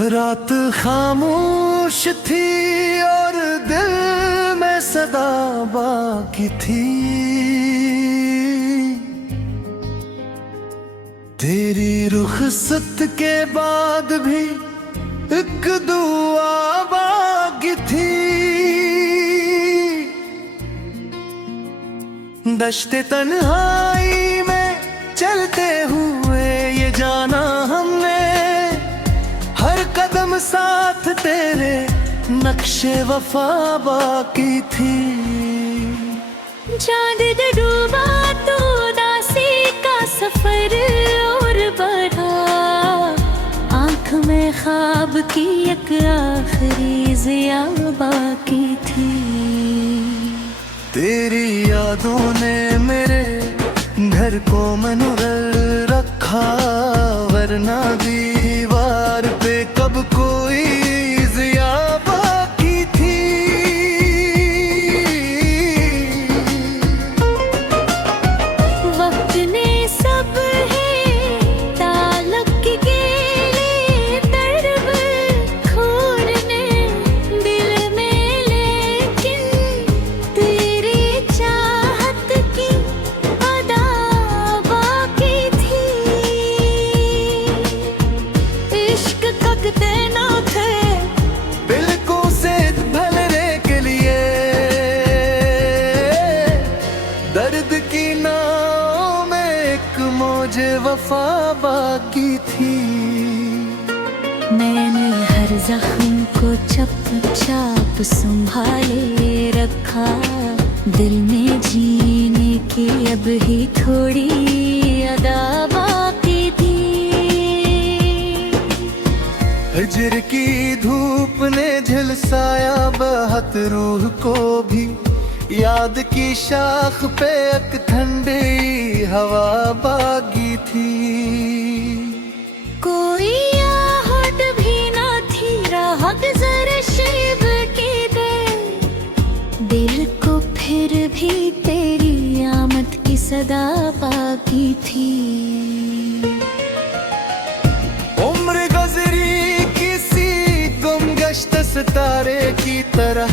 रात खामोश थी और दिल में सदा बाकी थी। तेरी रुखसत के बाद भी एक दुआ बाकी थी। दश्ते तन्हाई में चलते हुए ये जाना हमने, हर कदम साथ तेरे नक्शे वफा बाकी थी। चांद डूबा तो उदासी का सफर और बढ़ा, आंख में ख्वाब की एक आखिरी ज़िया बाकी थी। तेरी यादों ने मेरे घर को मनोरल रखा, वरना दीवार पे कब कोई ज़िया बाकी थी। वक्त ने सब है ताल्लुक के लिए तड़प खून ने दिल में, लेकिन तेरी चाहत की अदा बाकी थी। इश्क ककते ना थे बिल्कुल से भलने के लिए, दर्द की नाव में एक मौजे वफा बाकी थी। मैंने हर जख्म को चुपचाप संभाले रखा, दिल में जीने की अब ही थोड़ी अदा बाकी थी। हिजर की धूप ने झुलसाया बहुत रूह को भी, याद की शाख पे एक ठंडी हवा बाकी थी। कोई आहट भी ना थी राह गुज़र शेब की दिल को, फिर भी तेरी आमद की सदा बाकी थी। उम्र गुजरी किसी गुमगश्त सितारे की तरह,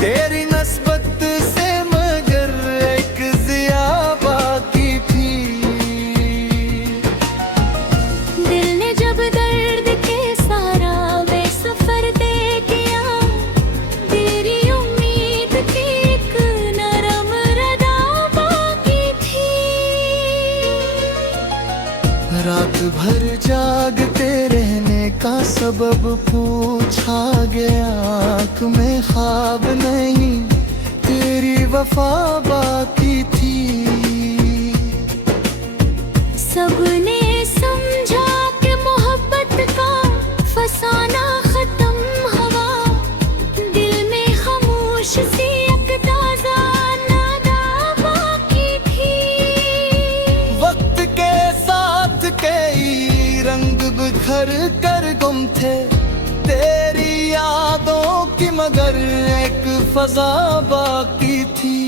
तेरी नस्बत से मगर एक ज़िया बाकी थी। दिल ने जब दर्द के सारा वे सफर तय किया, तेरी उम्मीद की एक नरम रदा बाकी थी। रात भर जागते रहने का सबब पूछा गया, आँख में ख्वाब नहीं तेरी वफा बाकी थी। सबने समझा कि मोहब्बत का फसाना खत्म हुआ, दिल में खामोश सी एक ताज़ा नादा बाकी थी। वक्त के साथ कई रंग बिखर कर गुम थे, तेरी यादों की मगर एक फजा बाकी थी।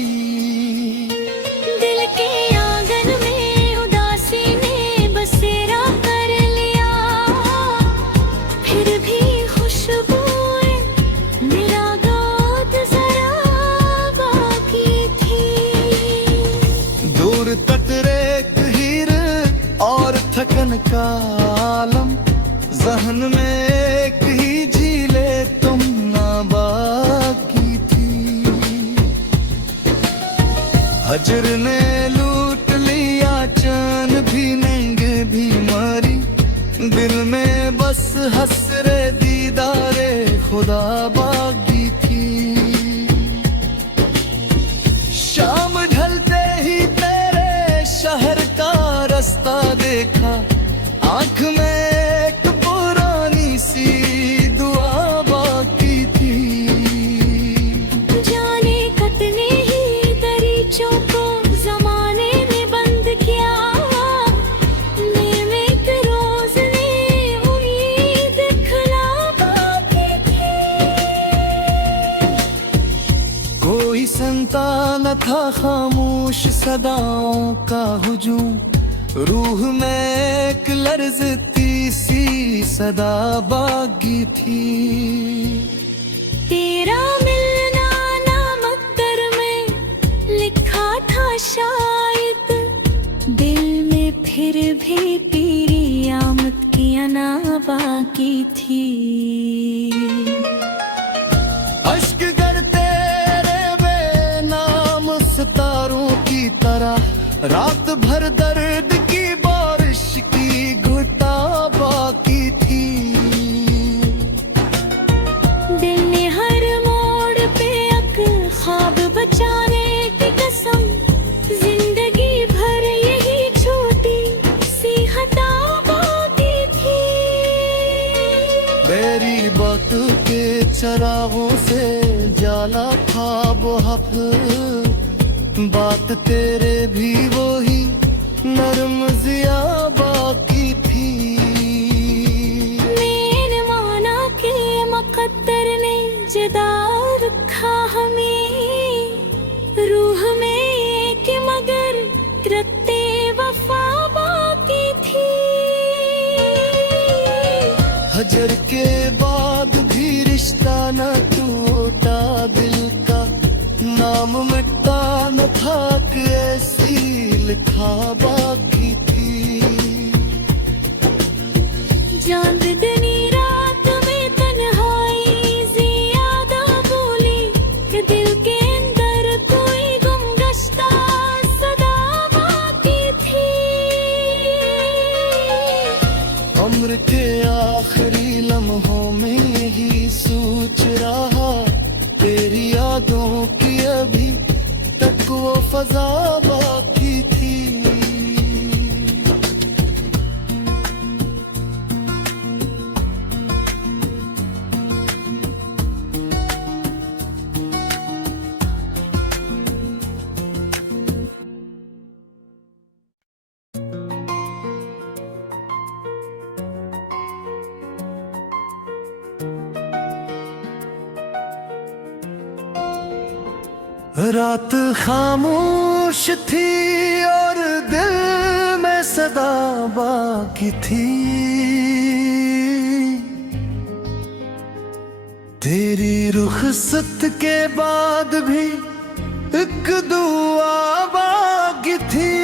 दिल के आंगन में उदासी ने बसेरा कर लिया, फिर भी खुशबुएं मेरा गोद जरा बाकी थी। दूर तक रेत हीर और थकन का आलम, जहन में एक ही झीले तुम ना बाकी थी। हजर ने लूट लिया चैन भी नींद भी मारी, दिल में बस हसरे दीदारे खुदा बाकी थी। शाम ढलते ही तेरे शहर का रास्ता देखा, आँख में एक पुरानी सी दुआ बाकी थी। जाने कितने ही दरीचों को जमाने ने बंद किया, मेरे एक रोज ने उम्मीद खिला बाकी थी। कोई संतान था खामोश सदाओं का हुजूम, रूह में एक लर्जती सी सदा बाकी थी। तेरा मिलना नामक्तर में लिखा था शायद, दिल में फिर भी तेरी आमद की अना बाकी थी। अश्क गिरते रे बेनाम सितारों की तरह, रात भर दर्द की बारिश की घुटा बाकी थी। दिल ने हर मोड़ पे एक ख्वाब बचाने की कसम, जिंदगी भर यही छोटी सी खता बाकी थी। मेरी बात के चरागों से जाला था वो हक, बात तेरे भी वही नरम जिया बाकी थी। मैंने माना के मुकद्दर ने जुदा रखा हमें, रूह में एक मगर रत्ते वफा बाकी थी। हजर के बाद भी रिश्ता न टूटा, दिल का नाम मिटता न था कि ऐसी लिखा बाकी थी। चांदनी रात में तन्हाई ज़ियादा बोली, कि दिल के अंदर कोई गुमगश्ता सदा बाकी थी। उम्र के आखिरी लम्हों में ही सोच रहा, तेरी यादों की अभी तक वो फजा बाकी थी। रात खामोश थी और दिल में सदा बाकी थी। तेरी रुखसत के बाद भी एक दुआ बाकी थी।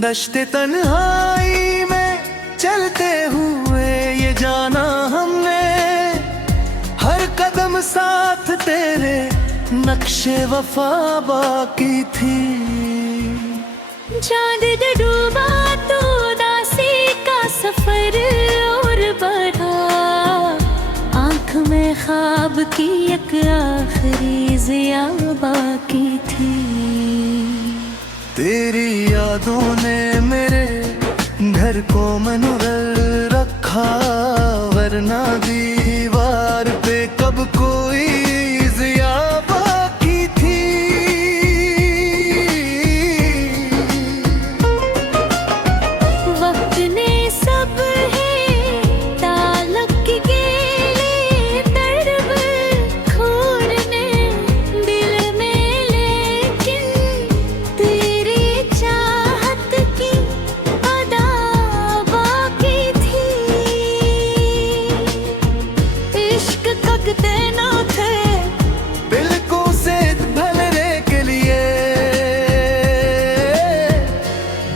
दश्ते तन्हाई में चलते हुए ये जाना हमने, हर कदम साथ तेरे नक्शे वफा बाकी थी। चांद डूबा तो दासी का सफर और बढ़ा, आंख में ख्वाब की एक आखिरी ज़िया बाकी थी। तेरी यादों ने मेरे घर को मनोरल रखा, वरना दीवार पे कब कोई ज़िया बाकी थी। वक्त ने सब है तालक के लिए तड़प खून ने दिल में, लेकिन तेरी चाहत की अदा बाकी थी। इश्क ककते ना थे दिल को सेध भरने के लिए,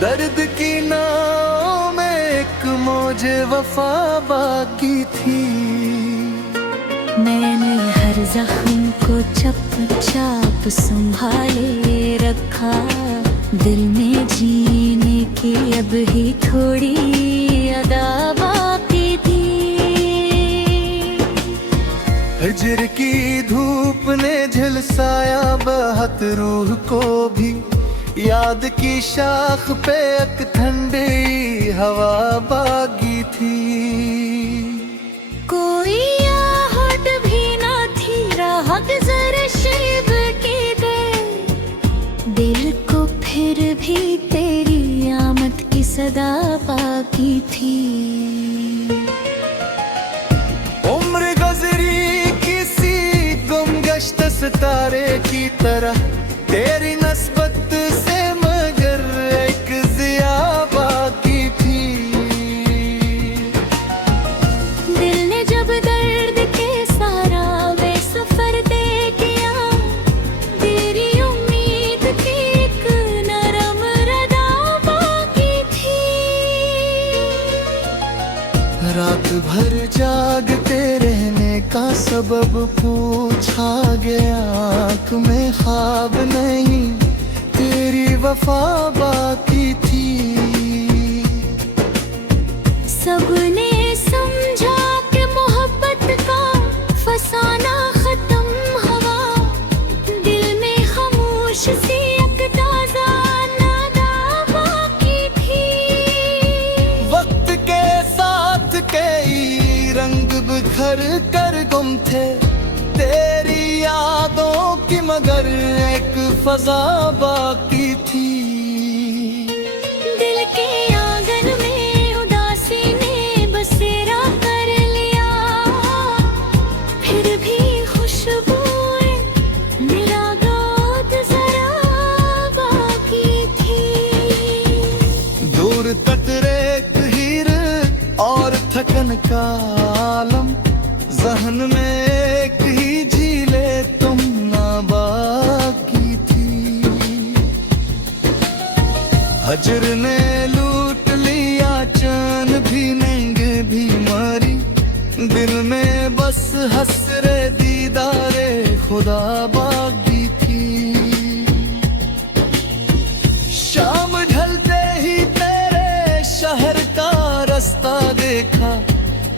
दर्द की नाव में एक मौजे वफा बाकी थी। मैंने हर जख्म को चुपचाप संभाले रखा, दिल में जीने की अब ही थोड़ी अदा बाकी थी। हिजर की धूप ने झुलसाया बहत रूह को भी, याद की शाख पे एक ठंडी हवा बागी थी। कोई आहट भी ना थी राह गुज़र शब की दिल को फिर भी तेरी आमद की सदा बाकी थी। उम्र गुजरी किसी गुमगश्त सितारे की तरह, तेरी नस्बत से मगर एक ज़िया सबब पूछा गया, आँख में ख्वाब नहीं तेरी वफा बाकी थी। सबने समझा कि मोहब्बत का फसाना खत्म हुआ, दिल में खामोश सी एक ताज़ा नादा बाकी थी। वक्त के साथ कई रंग बिखर कर गुम थे, तेरी यादों की मगर एक फजा बाकी थी। दिल के आंगन में उदासी ने बसेरा कर लिया, फिर भी खुशबुएं निरागत जरा बाकी थी। दूर तक एक हीर और थकन का आलम, जहन में एक ही झीले तुम ना बाकी थी। हजर ने लूट लिया चैन भी, नींद भी मरी, दिल में बस हसरे दीदारे खुदा बाकी थी। शाम ढलते ही तेरे शहर का रास्ता देखा,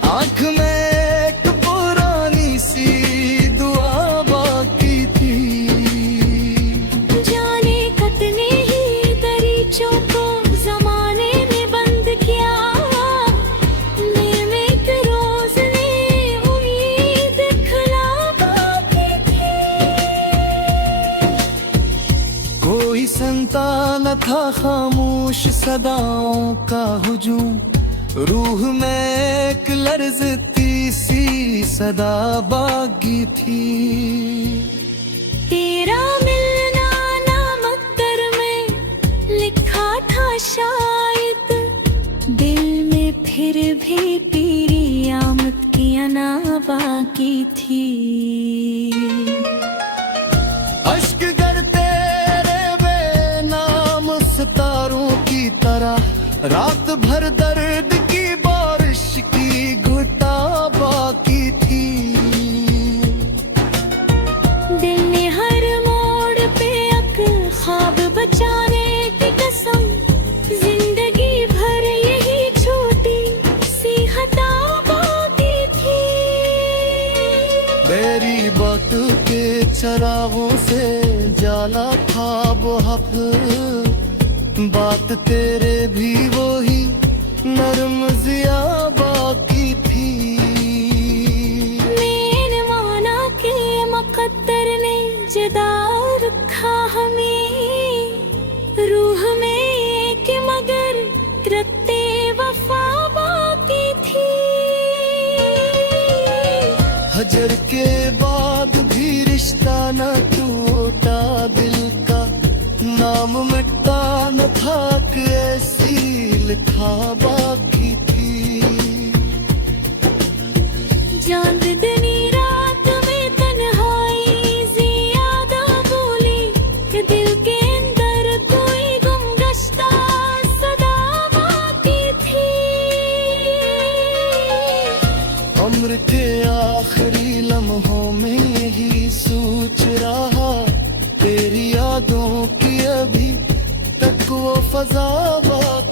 आंख में एक पुरानी सी दुआ बाकी थी। जाने कितने ही दरीचों को जमाने ने बंद किया, निर्मित रोज ने उम्मीद खिला बाकी थी। कोई संता न था खामोश सदाओं का हुजूम, रूह में एक लर्ज़ती सी सदा बाकी थी। तेरा मिलना नामक्कर में लिखा था शायद, दिल में फिर भी तेरी आमद की अना बाकी थी। अश्क गिरते रे बेनाम सितारों की तरह, रात भर दर्द की बारिश की घुटा बाकी थी। दिल ने हर मोड़ पे एक ख्वाब बचाने की कसम, जिंदगी भर यही छोटी सी खता बाकी थी। मेरी बात के चरागों से जाला था वो हक, बात तेरे भी वही नरम जिया बाकी थी। मैंने माना के मुकद्दर ने जुदा रखा हमें, रूह में के मगर रत्ते वफा बाकी थी। हजर के बाद भी रिश्ता न टूटा, दिल का नाम मिटता न था कि ऐसी लिखा बाकी थी। चांदनी रात में तन्हाई ज़ियादा बोली, कि दिल के अंदर कोई गुमगश्ता सदा बाकी थी। उम्र के आखिरी लम्हों में यही सोच रहा, तेरी यादों की अभी तक वो फजा बाकी